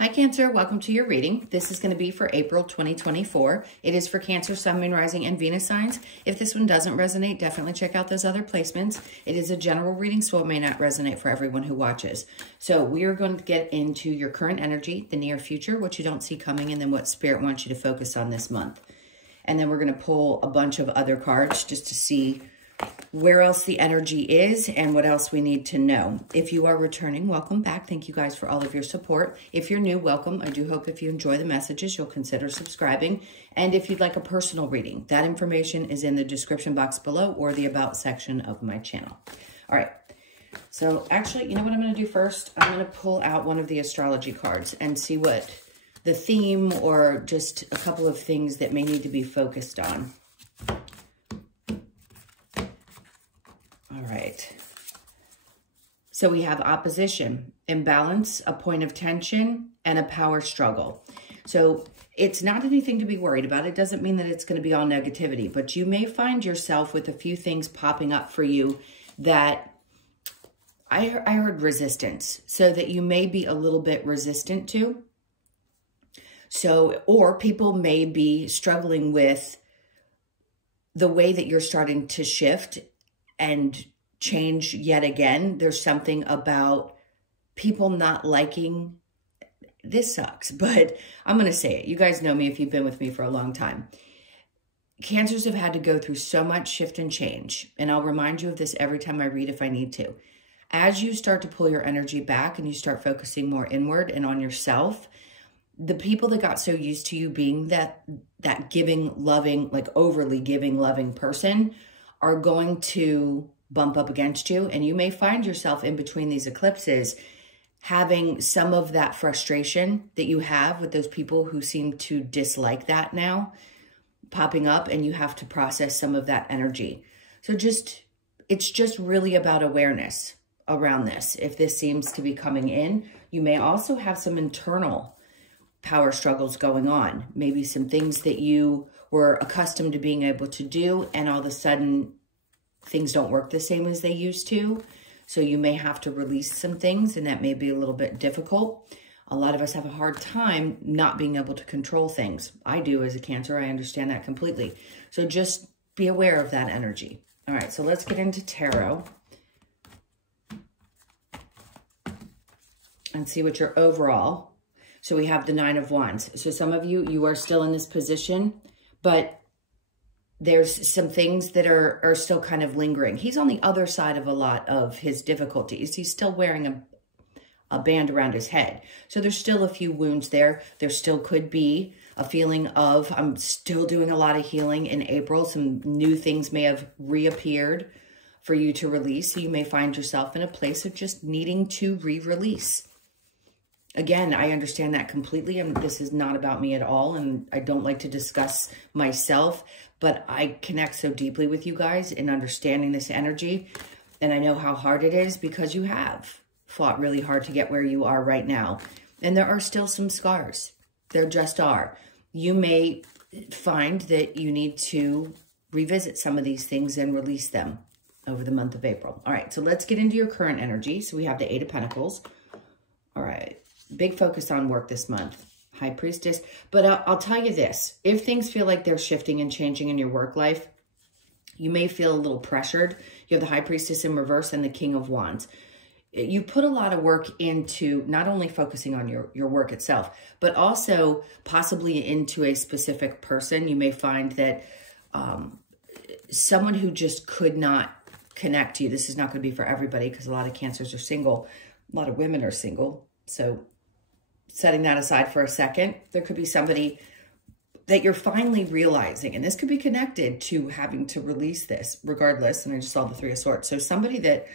Hi Cancer, welcome to your reading. This is going to be for April 2024. It is for Cancer, Sun, Moon, Rising, and Venus signs. If this one doesn't resonate, definitely check out those other placements. It is a general reading, so it may not resonate for everyone who watches. So we are going to get into your current energy, the near future, what you don't see coming, and then what Spirit wants you to focus on this month. And then we're going to pull a bunch of other cards just to see where else the energy is and what else we need to know. If you are returning, welcome back. Thank you guys for all of your support. If you're new, welcome. I do hope if you enjoy the messages, you'll consider subscribing. And if you'd like a personal reading, that information is in the description box below or the About section of my channel. All right. So actually, you know what I'm going to do first? I'm going to pull out one of the astrology cards and see what the theme or just a couple of things that may need to be focused on. All right. So we have opposition, imbalance, a point of tension, and a power struggle. So it's not anything to be worried about. It doesn't mean that it's going to be all negativity, but you may find yourself with a few things popping up for you that I heard resistance, so that you may be a little bit resistant to. So, or people may be struggling with the way that you're starting to shift and change yet again. There's something about people not liking, this sucks, but I'm going to say it. You guys know me if you've been with me for a long time. Cancers have had to go through so much shift and change, and I'll remind you of this every time I read if I need to. As you start to pull your energy back and you start focusing more inward and on yourself, the people that got so used to you being that giving, loving, like overly giving, loving person are going to bump up against you. And you may find yourself in between these eclipses having some of that frustration that you have with those people who seem to dislike that now popping up, and you have to process some of that energy. So it's just really about awareness around this. If this seems to be coming in, you may also have some internal power struggles going on. Maybe some things that you were accustomed to being able to do, and all of a sudden things don't work the same as they used to. So you may have to release some things, and that may be a little bit difficult. A lot of us have a hard time not being able to control things. I do as a Cancer. I understand that completely. So just be aware of that energy. All right, so let's get into tarot and see what your overall. So we have the Nine of Wands. So some of you are still in this position, but there's some things that are still kind of lingering. He's on the other side of a lot of his difficulties. He's still wearing a band around his head. So there's still a few wounds there. There still could be a feeling of, I'm still doing a lot of healing in April. Some new things may have reappeared for you to release. So you may find yourself in a place of just needing to re-release. Again, I understand that completely, and this is not about me at all, and I don't like to discuss myself, but I connect so deeply with you guys in understanding this energy, and I know how hard it is because you have fought really hard to get where you are right now, and there are still some scars. There just are. You may find that you need to revisit some of these things and release them over the month of April. All right, so let's get into your current energy. So we have the Eight of Pentacles. All right. Big focus on work this month, High Priestess. But I'll tell you this, if things feel like they're shifting and changing in your work life, you may feel a little pressured. You have the High Priestess in reverse and the King of Wands. You put a lot of work into not only focusing on your work itself, but also possibly into a specific person. You may find that someone who just could not connect to you. This is not going to be for everybody because a lot of Cancers are single. A lot of women are single. So setting that aside for a second, there could be somebody that you're finally realizing, and this could be connected to having to release this regardless. And I just saw the Three of Swords. So somebody that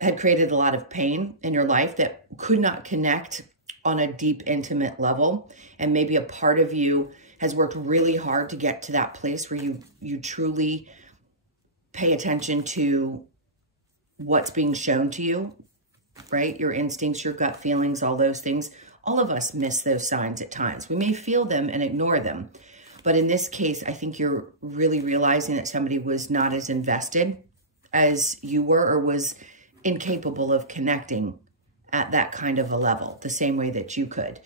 had created a lot of pain in your life that could not connect on a deep, intimate level. And maybe a part of you has worked really hard to get to that place where you truly pay attention to what's being shown to you, right? Your instincts, your gut feelings, all those things. All of us miss those signs at times. We may feel them and ignore them. But in this case, I think you're really realizing that somebody was not as invested as you were, or was incapable of connecting at that kind of a level, the same way that you could.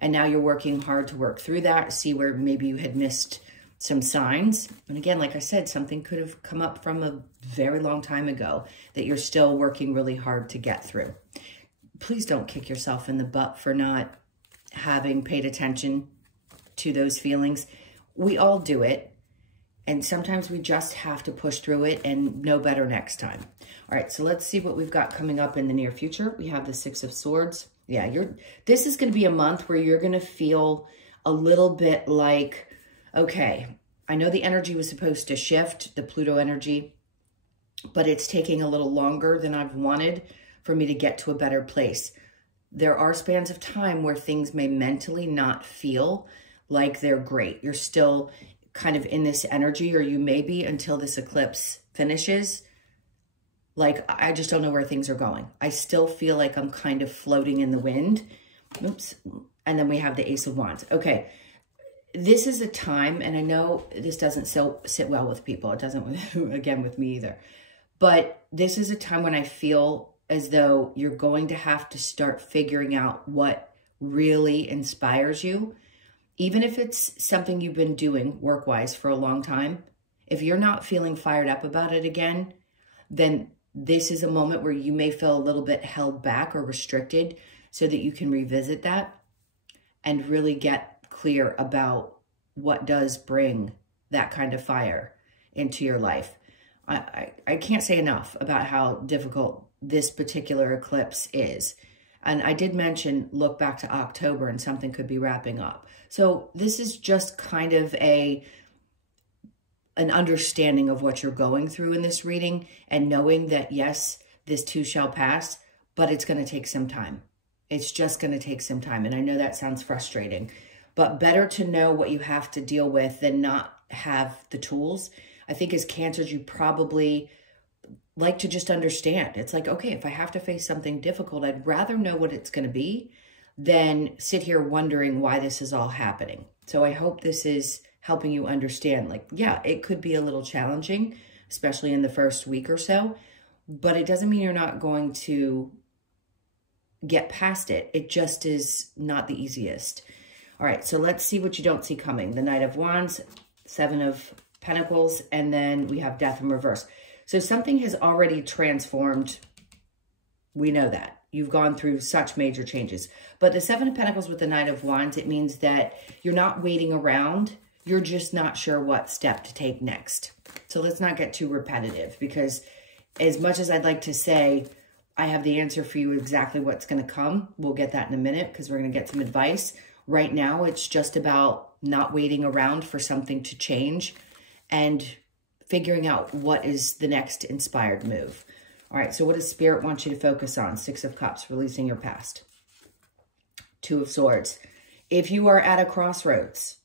And now you're working hard to work through that, see where maybe you had missed some signs. And again, like I said, something could have come up from a very long time ago that you're still working really hard to get through. Please don't kick yourself in the butt for not having paid attention to those feelings. We all do it. And sometimes we just have to push through it and know better next time. All right, so let's see what we've got coming up in the near future. We have the Six of Swords. Yeah, this is going to be a month where you're going to feel a little bit like, okay, I know the energy was supposed to shift, the Pluto energy, but it's taking a little longer than I've wanted for me to get to a better place. There are spans of time where things may mentally not feel like they're great. You're still kind of in this energy, or you may be until this eclipse finishes. Like, I just don't know where things are going. I still feel like I'm kind of floating in the wind. Oops. And then we have the Ace of Wands. Okay. This is a time, and I know this doesn't sit well with people. It doesn't, again, with me either. But this is a time when I feel as though you're going to have to start figuring out what really inspires you. Even if it's something you've been doing work-wise for a long time, if you're not feeling fired up about it again, then this is a moment where you may feel a little bit held back or restricted so that you can revisit that and really get clear about what does bring that kind of fire into your life. I can't say enough about how difficult this particular eclipse is. And I did mention, look back to October and something could be wrapping up. So this is just kind of an understanding of what you're going through in this reading, and knowing that, yes, this too shall pass, but it's going to take some time. It's just going to take some time. And I know that sounds frustrating, but better to know what you have to deal with than not have the tools. I think as Cancers, you probably like to just understand. It's like, okay, if I have to face something difficult, I'd rather know what it's going to be than sit here wondering why this is all happening. So I hope this is helping you understand, like, yeah, it could be a little challenging, especially in the first week or so, but it doesn't mean you're not going to get past it. It just is not the easiest. All right, so let's see what you don't see coming. The Knight of Wands, Seven of Pentacles, and then we have Death in reverse. So something has already transformed. We know that. You've gone through such major changes. But the Seven of Pentacles with the Knight of Wands, it means that you're not waiting around. You're just not sure what step to take next. So let's not get too repetitive, because as much as I'd like to say, I have the answer for you exactly what's going to come, we'll get that in a minute because we're going to get some advice. Right now, it's just about not waiting around for something to change and figuring out what is the next inspired move. All right, so what does Spirit want you to focus on? Six of Cups, releasing your past. Two of Swords. If you are at a crossroads,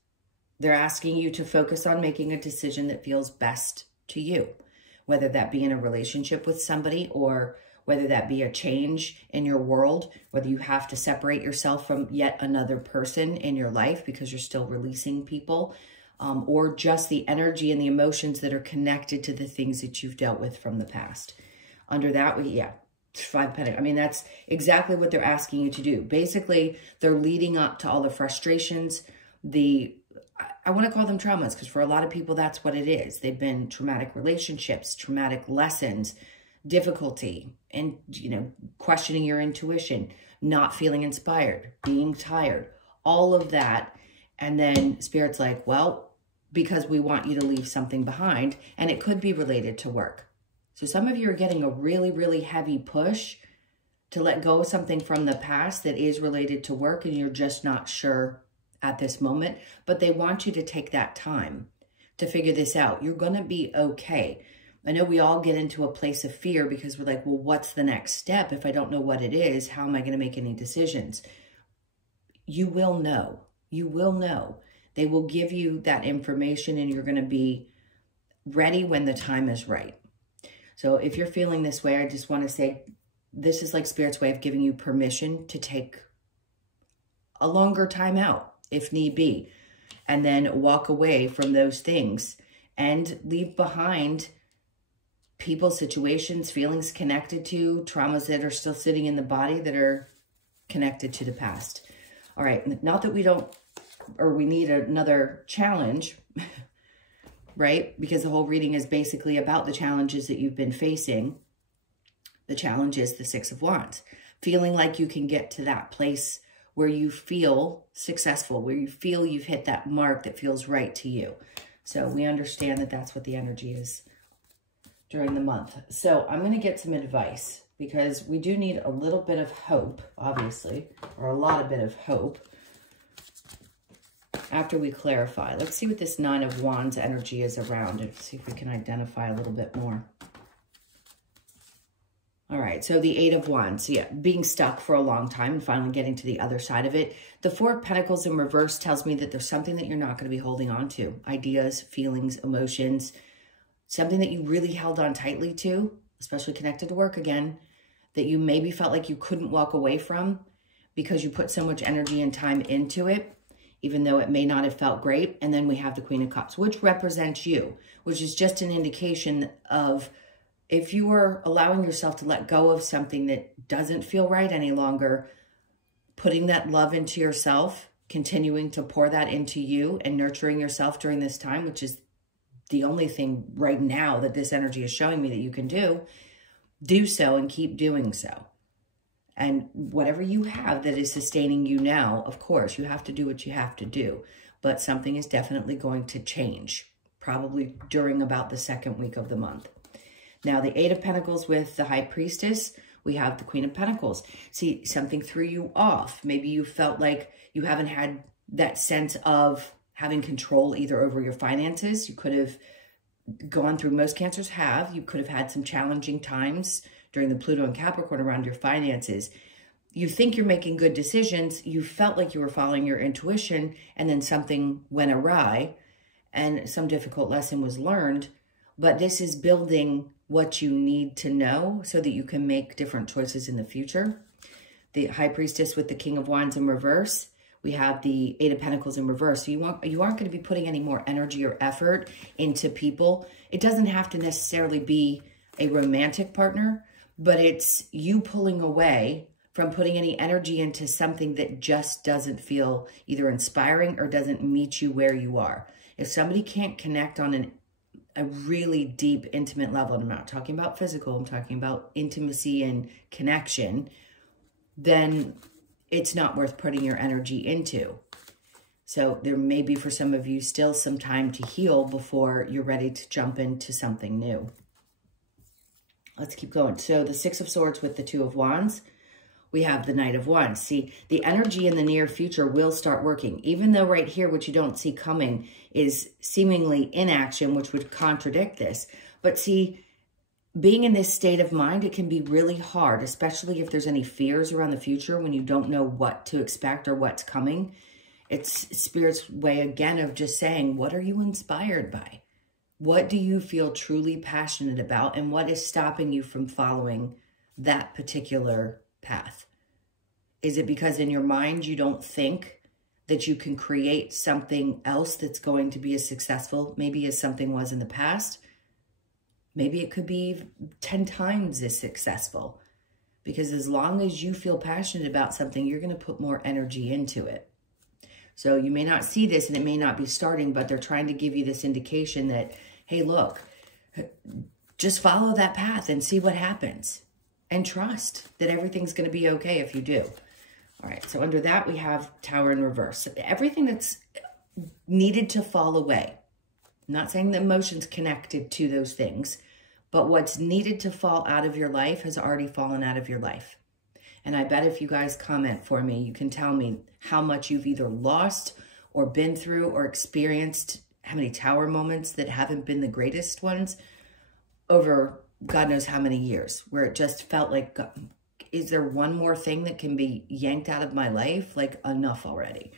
they're asking you to focus on making a decision that feels best to you, whether that be in a relationship with somebody, or whether that be a change in your world, whether you have to separate yourself from yet another person in your life because you're still releasing people, or just the energy and the emotions that are connected to the things that you've dealt with from the past. Under that, yeah, Five Pentacles. I mean, that's exactly what they're asking you to do. Basically, they're leading up to all the frustrations, I want to call them traumas, because for a lot of people, that's what it is. They've been traumatic relationships, traumatic lessons, difficulty, and, questioning your intuition, not feeling inspired, being tired, all of that. And then Spirit's like, well, because we want you to leave something behind, and it could be related to work. So some of you are getting a really, really heavy push to let go of something from the past that is related to work, and you're just not sure at this moment, but they want you to take that time to figure this out. You're going to be okay. I know we all get into a place of fear because we're like, well, what's the next step? If I don't know what it is, how am I going to make any decisions? You will know. You will know. They will give you that information, and you're going to be ready when the time is right. So if you're feeling this way, I just want to say, this is like Spirit's way of giving you permission to take a longer time out, if need be, and then walk away from those things and leave behind people, situations, feelings connected to traumas that are still sitting in the body that are connected to the past. All right, not that we don't, or we need another challenge, right? Because the whole reading is basically about the challenges that you've been facing. The challenge is the Six of Wands. Feeling like you can get to that place where you feel successful, where you feel you've hit that mark that feels right to you. So we understand that that's what the energy is during the month. So I'm going to get some advice because we do need a little bit of hope, obviously, or a lot of bit of hope after we clarify. Let's see what this Nine of Wands energy is around and see if we can identify a little bit more. All right, so the Eight of Wands, yeah, being stuck for a long time and finally getting to the other side of it. The Four of Pentacles in reverse tells me that there's something that you're not going to be holding on to. Ideas, feelings, emotions, something that you really held on tightly to, especially connected to work again, that you maybe felt like you couldn't walk away from because you put so much energy and time into it, even though it may not have felt great. And then we have the Queen of Cups, which represents you, which is just an indication of if you are allowing yourself to let go of something that doesn't feel right any longer, putting that love into yourself, continuing to pour that into you and nurturing yourself during this time, which is the only thing right now that this energy is showing me that you can do so and keep doing so. And whatever you have that is sustaining you now, of course, you have to do what you have to do. But something is definitely going to change, probably during about the second week of the month. Now, the Eight of Pentacles with the High Priestess, we have the Queen of Pentacles. See, something threw you off. Maybe you felt like you haven't had that sense of having control either over your finances. You could have gone through, most Cancers have, you could have had some challenging times during the Pluto and Capricorn around your finances. You think you're making good decisions. You felt like you were following your intuition and then something went awry and some difficult lesson was learned. But this is building what you need to know so that you can make different choices in the future. The High Priestess with the King of Wands in reverse. We have the Eight of Pentacles in reverse. So you aren't going to be putting any more energy or effort into people. It doesn't have to necessarily be a romantic partner, but it's you pulling away from putting any energy into something that just doesn't feel either inspiring or doesn't meet you where you are. If somebody can't connect on a really deep, intimate level, and I'm not talking about physical, I'm talking about intimacy and connection, then it's not worth putting your energy into. So there may be for some of you still some time to heal before you're ready to jump into something new. Let's keep going. So the Six of Swords with the Two of Wands. We have the Knight of Wands. See, the energy in the near future will start working. Even though right here, what you don't see coming is seemingly inaction, which would contradict this. But see, being in this state of mind, it can be really hard, especially if there's any fears around the future when you don't know what to expect or what's coming. It's Spirit's way, again, of just saying, what are you inspired by? What do you feel truly passionate about? And what is stopping you from following that particular path? Is it because in your mind you don't think that you can create something else that's going to be as successful maybe as something was in the past? Maybe it could be 10 times as successful, because as long as you feel passionate about something, you're going to put more energy into it. So you may not see this and it may not be starting, but they're trying to give you this indication that, hey, look, just follow that path and see what happens. And trust that everything's going to be okay if you do. All right, so under that, we have Tower in reverse. Everything that's needed to fall away. I'm not saying the emotions connected to those things, but what's needed to fall out of your life has already fallen out of your life. And I bet if you guys comment for me, you can tell me how much you've either lost or been through or experienced, how many Tower moments that haven't been the greatest ones over God knows how many years, where it just felt like, is there one more thing that can be yanked out of my life? Like, enough already.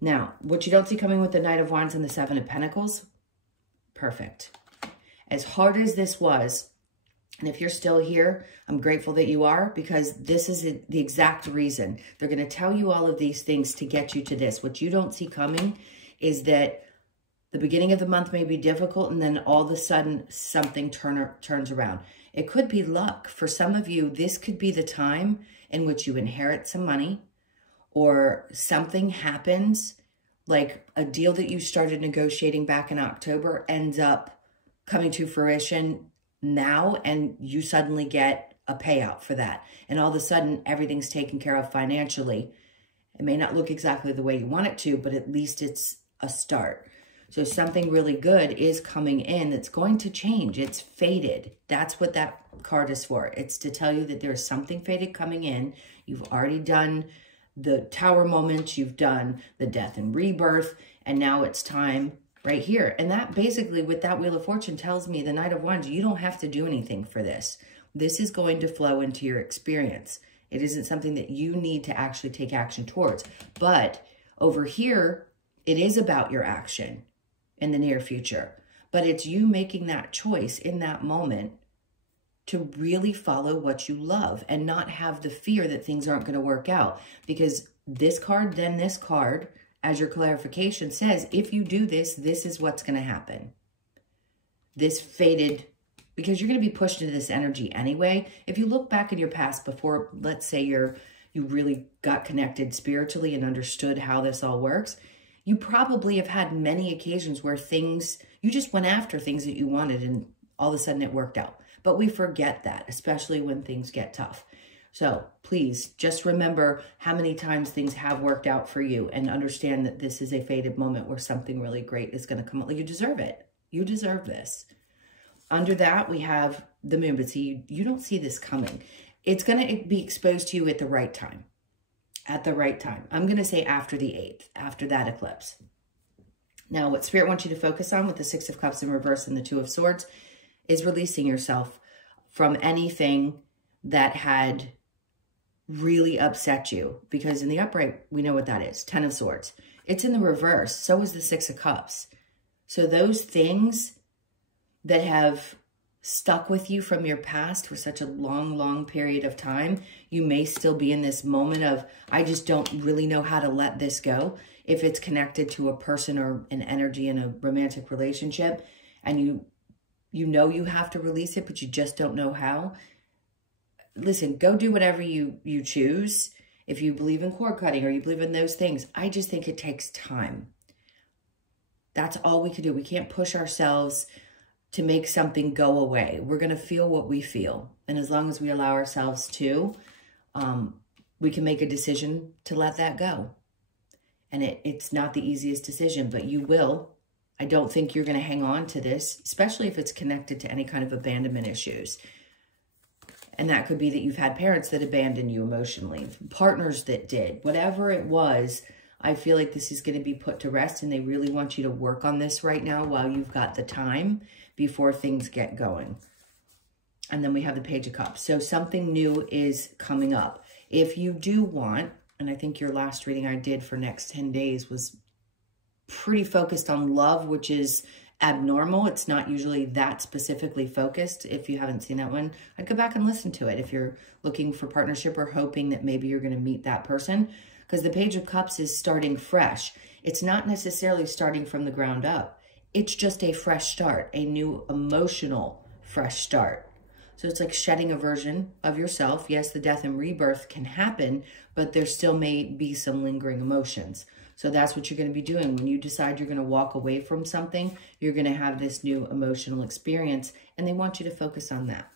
Now, what you don't see coming with the Knight of Wands and the Seven of Pentacles, perfect. As hard as this was, and if you're still here, I'm grateful that you are, because this is the exact reason. They're going to tell you all of these things to get you to this. What you don't see coming is that the beginning of the month may be difficult, and then all of a sudden something turns around. It could be luck. For some of you, this could be the time in which you inherit some money, or something happens, like a deal that you started negotiating back in October ends up coming to fruition now, and you suddenly get a payout for that. And all of a sudden, everything's taken care of financially. It may not look exactly the way you want it to, but at least it's a start. So something really good is coming in that's going to change. It's fated. That's what that card is for. It's to tell you that there's something fated coming in. You've already done the Tower moment. You've done the death and rebirth. And now it's time right here. And that basically, with that Wheel of Fortune, tells me the Knight of Wands, you don't have to do anything for this. This is going to flow into your experience. It isn't something that you need to actually take action towards. But over here, it is about your action in the near future. But it's you making that choice in that moment to really follow what you love and not have the fear that things aren't going to work out. Because this card, then this card, as your clarification says, if you do this, this is what's going to happen. This fated, because you're going to be pushed into this energy anyway. If you look back in your past before, let's say you really got connected spiritually and understood how this all works, you probably have had many occasions where you just went after things that you wanted and all of a sudden it worked out. But we forget that, especially when things get tough. So please just remember how many times things have worked out for you and understand that this is a fated moment where something really great is going to come up. You deserve it. You deserve this. Under that, we have the moon. But see, you don't see this coming. It's going to be exposed to you at the right time. At the right time. I'm going to say after the 8th, after that eclipse. Now, what Spirit wants you to focus on with the 6 of Cups in reverse and the 2 of Swords is releasing yourself from anything that had really upset you. Because in the upright, we know what that is. 10 of Swords. It's in the reverse. So is the 6 of Cups. So those things that have stuck with you from your past for such a long, long period of time, you may still be in this moment of, I just don't really know how to let this go. If it's connected to a person or an energy in a romantic relationship, and you know you have to release it, but you just don't know how. Listen, go do whatever you choose. If you believe in cord cutting or you believe in those things, I just think it takes time. That's all we can do. We can't push ourselves to make something go away. We're going to feel what we feel. And as long as we allow ourselves to, we can make a decision to let that go. And it's not the easiest decision, but you will. I don't think you're going to hang on to this, especially if it's connected to any kind of abandonment issues. And that could be that you've had parents that abandoned you emotionally, partners that did, whatever it was. I feel like this is going to be put to rest, and they really want you to work on this right now while you've got the time before things get going. And then we have the Page of Cups. So something new is coming up. If you do want, and I think your last reading I did for next 10 days was pretty focused on love, which is abnormal. It's not usually that specifically focused. If you haven't seen that one, I'd go back and listen to it if you're looking for partnership or hoping that maybe you're going to meet that person. Because the Page of Cups is starting fresh. It's not necessarily starting from the ground up. It's just a fresh start, a new emotional fresh start. So it's like shedding a version of yourself. Yes, the death and rebirth can happen, but there still may be some lingering emotions. So that's what you're going to be doing. When you decide you're going to walk away from something, you're going to have this new emotional experience, and they want you to focus on that.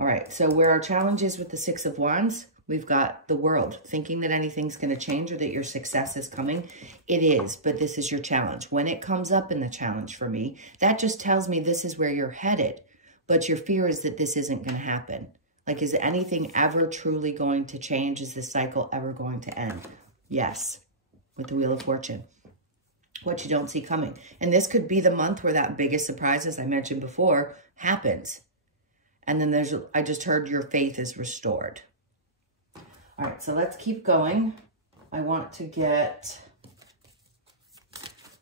All right, so where our challenge is with the 6 of Wands, we've got the World, thinking that anything's going to change or that your success is coming. It is, but this is your challenge. When it comes up in the challenge for me, that just tells me this is where you're headed. But your fear is that this isn't going to happen. Like, is anything ever truly going to change? Is this cycle ever going to end? Yes, with the Wheel of Fortune. What you don't see coming. And this could be the month where that biggest surprise, as I mentioned before, happens. And then I just heard your faith is restored. All right, so let's keep going. I want to get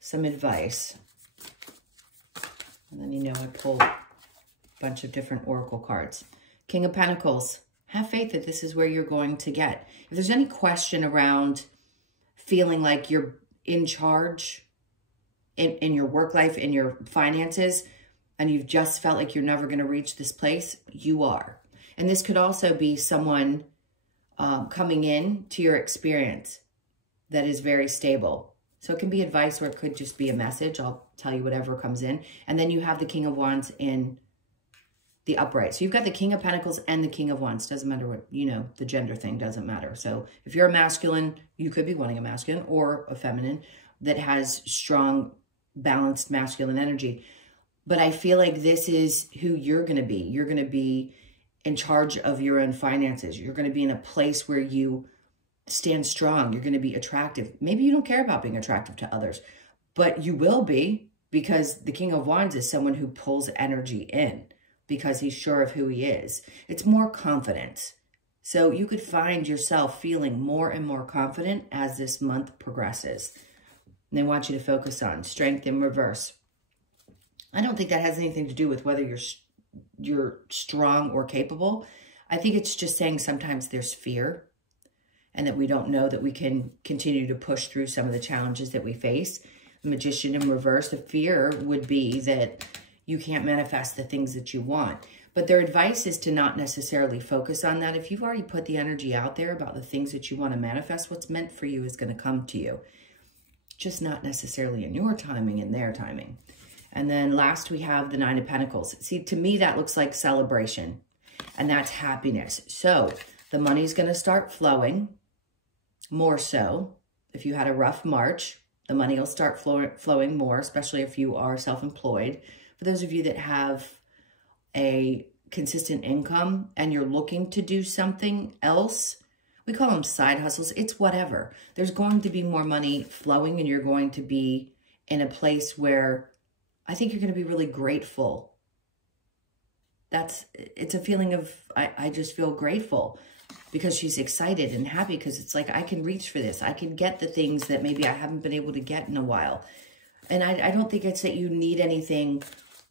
some advice. And then, you know, I pull a bunch of different oracle cards. King of Pentacles. Have faith that this is where you're going to get. If there's any question around feeling like you're in charge in your work life, in your finances, and you've just felt like you're never going to reach this place, you are. And this could also be someone coming in to your experience that is very stable. So it can be advice or it could just be a message. I'll tell you whatever comes in. And then you have the King of Wands in the upright. So you've got the King of Pentacles and the King of Wands. Doesn't matter what, you know, the gender thing doesn't matter. So if you're a masculine, you could be wanting a masculine or a feminine that has strong, balanced masculine energy. But I feel like this is who you're going to be. You're going to be in charge of your own finances. You're going to be in a place where you stand strong. You're going to be attractive. Maybe you don't care about being attractive to others, but you will be, because the King of Wands is someone who pulls energy in because he's sure of who he is. It's more confidence. So you could find yourself feeling more and more confident as this month progresses. And they want you to focus on strength in reverse. I don't think that has anything to do with whether you're strong or capable. I think it's just saying sometimes there's fear and that we don't know that we can continue to push through some of the challenges that we face. The Magician in reverse, the fear would be that you can't manifest the things that you want. But their advice is to not necessarily focus on that. If you've already put the energy out there about the things that you want to manifest, what's meant for you is going to come to you. Just not necessarily in your timing, in their timing. And then last we have the Nine of Pentacles. See, to me, that looks like celebration. And that's happiness. So the money's going to start flowing more so. If you had a rough March, the money will start flowing more, especially if you are self-employed. For those of you that have a consistent income and you're looking to do something else, we call them side hustles. It's whatever. There's going to be more money flowing and you're going to be in a place where I think you're going to be really grateful. It's a feeling of, I just feel grateful because she's excited and happy because it's like, I can reach for this. I can get the things that maybe I haven't been able to get in a while. And I don't think it's that you need anything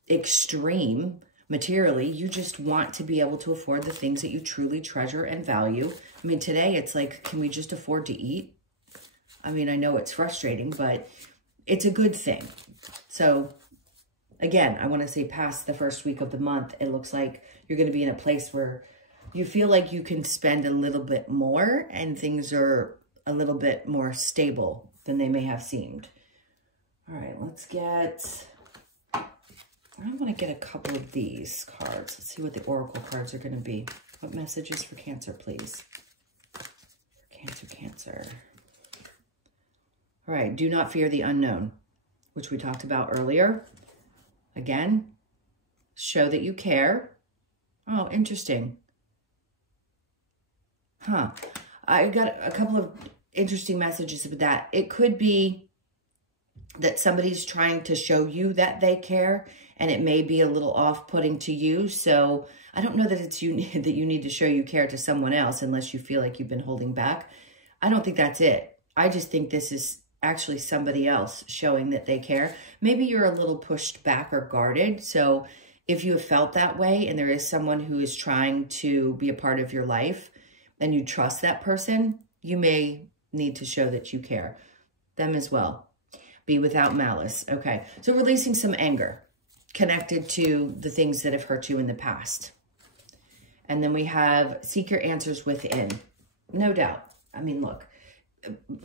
extreme materially. You just want to be able to afford the things that you truly treasure and value. I mean, today it's like, can we just afford to eat? I mean, I know it's frustrating, but it's a good thing. So again, I want to say past the first week of the month, it looks like you're going to be in a place where you feel like you can spend a little bit more and things are a little bit more stable than they may have seemed. All right, let's get, I want to get a couple of these cards. Let's see what the Oracle cards are going to be. What messages for Cancer, please? Cancer. All right, do not fear the unknown, which we talked about earlier. Again, show that you care. Oh, interesting. Huh. I got a couple of interesting messages about that. It could be that somebody's trying to show you that they care, and it may be a little off-putting to you. So I don't know that it's you that you need to show you care to someone else unless you feel like you've been holding back. I don't think that's it. I just think this is actually somebody else showing that they care. Maybe you're a little pushed back or guarded. So if you have felt that way and there is someone who is trying to be a part of your life and you trust that person, you may need to show that you care. Them as well. Be without malice. Okay, so releasing some anger connected to the things that have hurt you in the past. And then we have seek your answers within. No doubt. I mean, look,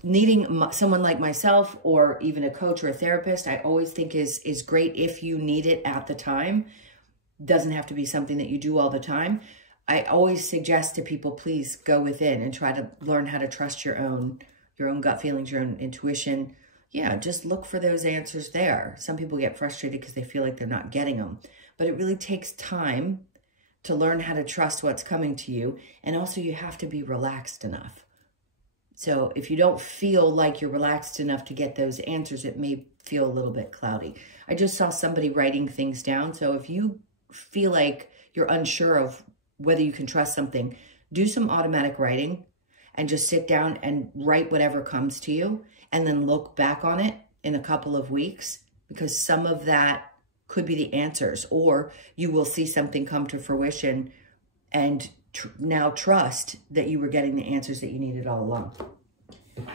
needing someone like myself or even a coach or a therapist, I always think is great if you need it at the time. Doesn't have to be something that you do all the time. I always suggest to people, please go within and try to learn how to trust your own gut feelings, your own intuition. Yeah, just look for those answers there. Some people get frustrated because they feel like they're not getting them. But it really takes time to learn how to trust what's coming to you. And also you have to be relaxed enough. So if you don't feel like you're relaxed enough to get those answers, it may feel a little bit cloudy. I just saw somebody writing things down. So if you feel like you're unsure of whether you can trust something, do some automatic writing and just sit down and write whatever comes to you and then look back on it in a couple of weeks, because some of that could be the answers, or you will see something come to fruition and now trust that you were getting the answers that you needed all along. All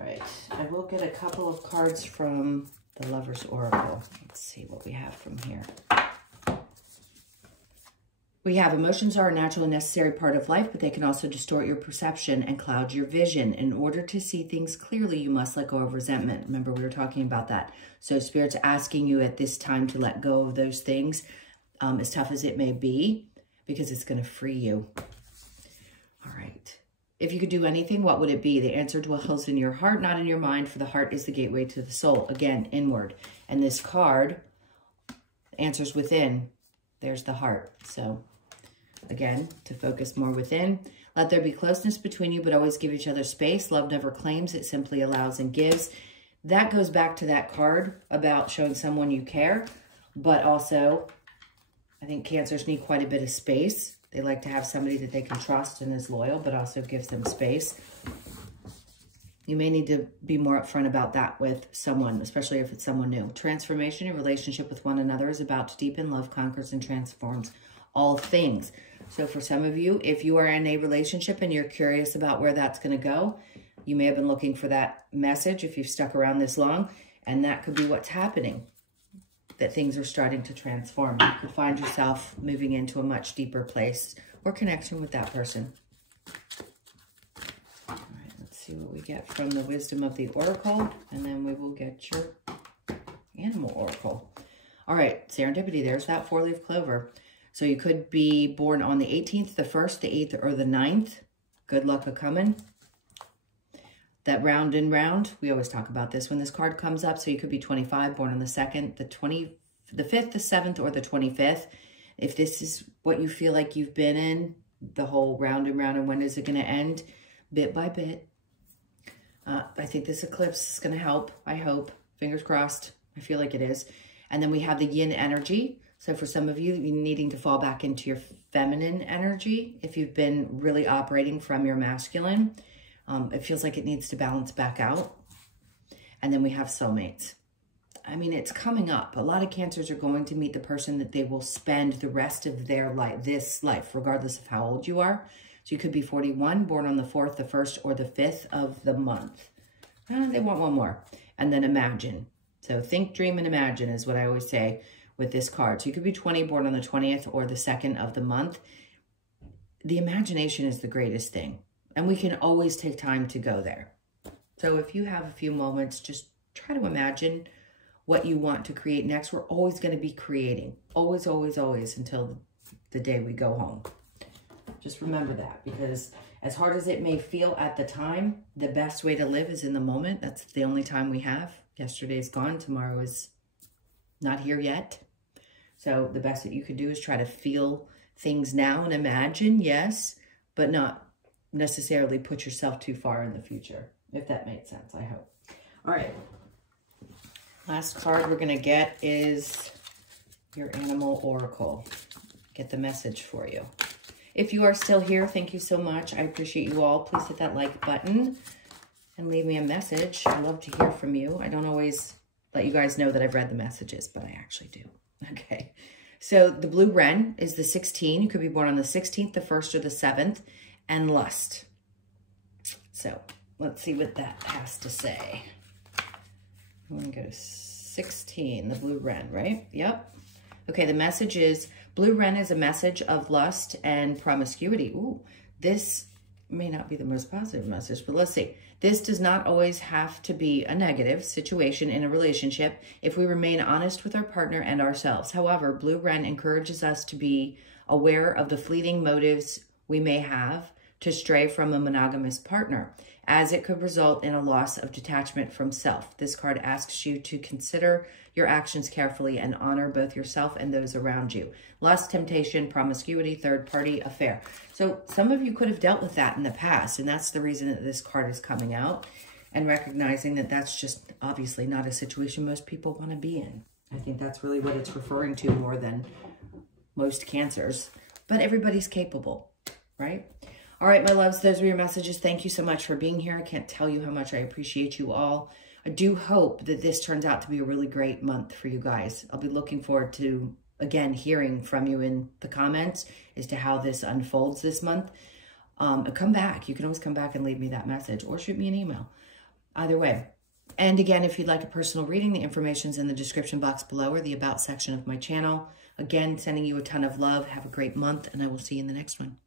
right, I will get a couple of cards from the Lover's Oracle. Let's see what we have from here. We have emotions are a natural and necessary part of life, but they can also distort your perception and cloud your vision. In order to see things clearly, you must let go of resentment. Remember, we were talking about that. So Spirit's asking you at this time to let go of those things, as tough as it may be, because it's going to free you. All right. If you could do anything, what would it be? The answer dwells in your heart, not in your mind, for the heart is the gateway to the soul. Again, inward. And this card, answers within. There's the heart. So again, to focus more within. Let there be closeness between you, but always give each other space. Love never claims, it simply allows and gives. That goes back to that card about showing someone you care, but also I think Cancers need quite a bit of space. They like to have somebody that they can trust and is loyal, but also gives them space. You may need to be more upfront about that with someone, especially if it's someone new. Transformation, your relationship with one another is about to deepen. Love conquers and transforms all things. So for some of you, if you are in a relationship and you're curious about where that's going to go, you may have been looking for that message if you've stuck around this long, and that could be what's happening, that things are starting to transform. You could find yourself moving into a much deeper place or connection with that person. All right, let's see what we get from the wisdom of the oracle, and then we will get your animal oracle. All right, serendipity, there's that 4-leaf clover. So you could be born on the 18th, the 1st, the 8th, or the 9th. Good luck a-coming. That round and round, we always talk about this when this card comes up. So you could be 25, born on the 2nd, the 5th, the 7th, or the 25th. If this is what you feel like you've been in, the whole round and when is it going to end? Bit by bit. I think this eclipse is going to help. I hope. Fingers crossed. I feel like it is. And then we have the yin energy. So for some of you, you're needing to fall back into your feminine energy. If you've been really operating from your masculine, it feels like it needs to balance back out. And then we have soulmates. I mean, it's coming up. A lot of Cancers are going to meet the person that they will spend the rest of their life, this life, regardless of how old you are. So you could be 41, born on the 4th, the 1st, or the 5th of the month. They want one more. And then imagine. So think, dream, and imagine is what I always say with this card. So you could be 20, born on the 20th or the 2nd of the month. The imagination is the greatest thing. And we can always take time to go there. So if you have a few moments, just try to imagine what you want to create next. We're always going to be creating. Always, always, always until the day we go home. Just remember that, because as hard as it may feel at the time, the best way to live is in the moment. That's the only time we have. Yesterday's gone. Tomorrow is not here yet. So the best that you could do is try to feel things now and imagine, yes, but not necessarily put yourself too far in the future, if that makes sense, I hope. All right. Last card we're going to get is your animal oracle. Get the message for you. If you are still here, thank you so much. I appreciate you all. Please hit that like button and leave me a message. I love to hear from you. I don't always let you guys know that I've read the messages, but I actually do. Okay. So the blue wren is the 16. You could be born on the 16th, the 1st, or the 7th. And lust. So let's see what that has to say. I'm going to go to 16, the blue wren, right? Yep. Okay, the message is, blue wren is a message of lust and promiscuity. Ooh, this may not be the most positive message, but let's see. This does not always have to be a negative situation in a relationship if we remain honest with our partner and ourselves. However, blue wren encourages us to be aware of the fleeting motives we may have to stray from a monogamous partner, as it could result in a loss of detachment from self. This card asks you to consider your actions carefully and honor both yourself and those around you. Lust, temptation, promiscuity, third-party affair. So some of you could have dealt with that in the past, and that's the reason that this card is coming out, and recognizing that that's just obviously not a situation most people want to be in. I think that's really what it's referring to more than most Cancers, but everybody's capable, right? All right, my loves, those are your messages. Thank you so much for being here. I can't tell you how much I appreciate you all. I do hope that this turns out to be a really great month for you guys. I'll be looking forward to, again, hearing from you in the comments as to how this unfolds this month. Come back. You can always come back and leave me that message or shoot me an email. Either way. And again, if you'd like a personal reading, the information's in the description box below or the About section of my channel. Again, sending you a ton of love. Have a great month, and I will see you in the next one.